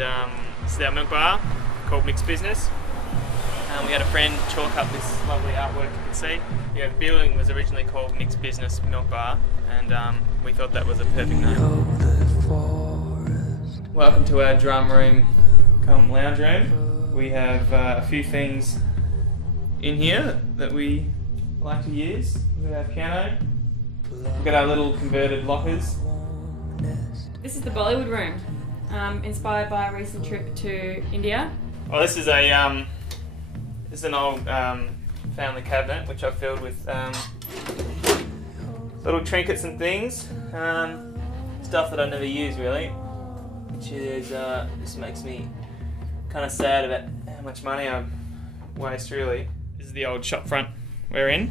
and this is our milk bar called Mixed Business. We had a friend chalk up this lovely artwork you can see. Yeah, the building was originally called Mixed Business Milk Bar, and we thought that was a perfect name. Welcome to our drum room come lounge room. We have a few things in here that we like to use. We've got our piano, we've got our little converted lockers. This is the Bollywood room, inspired by a recent trip to India. Oh, this is a this is an old family cabinet which I've filled with little trinkets and things, stuff that I never use really, which is just makes me kind of sad about how much money I waste really. This is the old shop front we're in.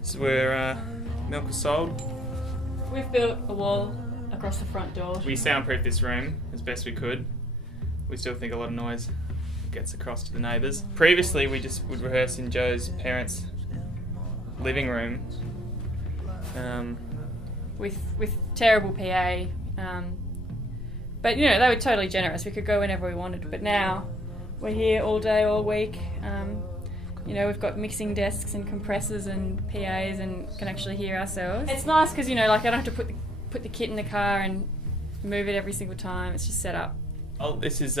This is where milk is sold. We've built a wall across the front door. We soundproofed this room as best we could. We still think a lot of noise gets across to the neighbours. Previously we just would rehearse in Joe's parents' living room. With terrible PA, but you know, they were totally generous. We could go whenever we wanted, but now we're here all day, all week. You know, we've got mixing desks and compressors and PAs and can actually hear ourselves. It's nice because, you know, like I don't have to put the kit in the car and move it every single time. It's just set up. Oh, this is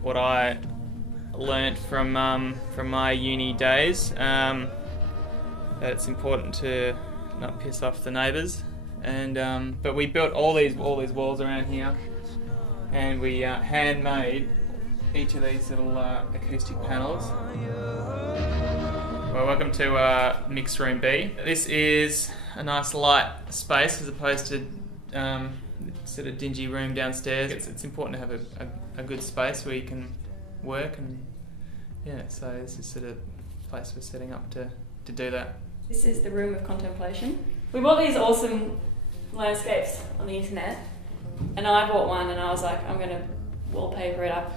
what I learnt from my uni days. That it's important to not piss off the neighbours, and but we built all these walls around here, and we handmade each of these little acoustic panels. Well, welcome to Mix Room B. This is a nice light space as opposed to sort of dingy room downstairs. It's important to have a good space where you can work, and yeah, so this is sort of the place we're setting up to do that. This is the room of contemplation. We bought these awesome landscapes on the internet, and I bought one and I was like, I'm going to wallpaper it up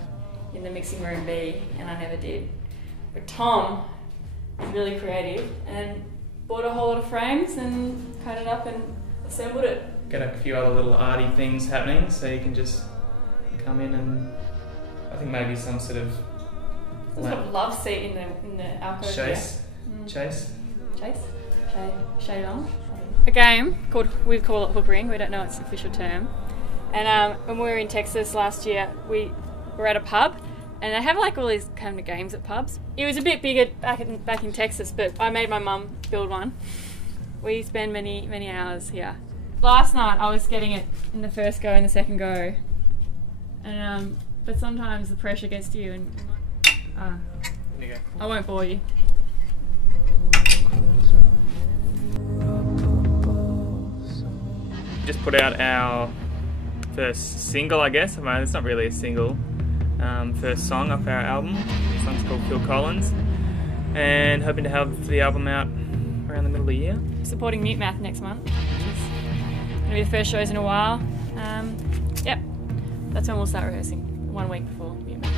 in the mixing room B, and I never did. But Tom is really creative and bought a whole lot of frames and cut it up and assembled it. Got a few other little arty things happening, so you can just come in and I think maybe some sort of love seat in the alcove. Chase. Lounge. A game called, we call it hook ring. We don't know its official term. And when we were in Texas last year, we were at a pub, and they have like all these kind of games at pubs. It was a bit bigger back in Texas, but I made my mum build one. We spend many hours here. Last night I was getting it in the first go and the second go, and but sometimes the pressure gets to you, and there you go. I won't bore you. Just put out our first single, I guess. I mean, it's not really a single. First song off our album. The song's called Phil Collins, and hoping to have the album out around the middle of the year. Supporting Mute Math next month, which is going to be the first shows in a while. Yep, that's when we'll start rehearsing, 1 week before Mute Math.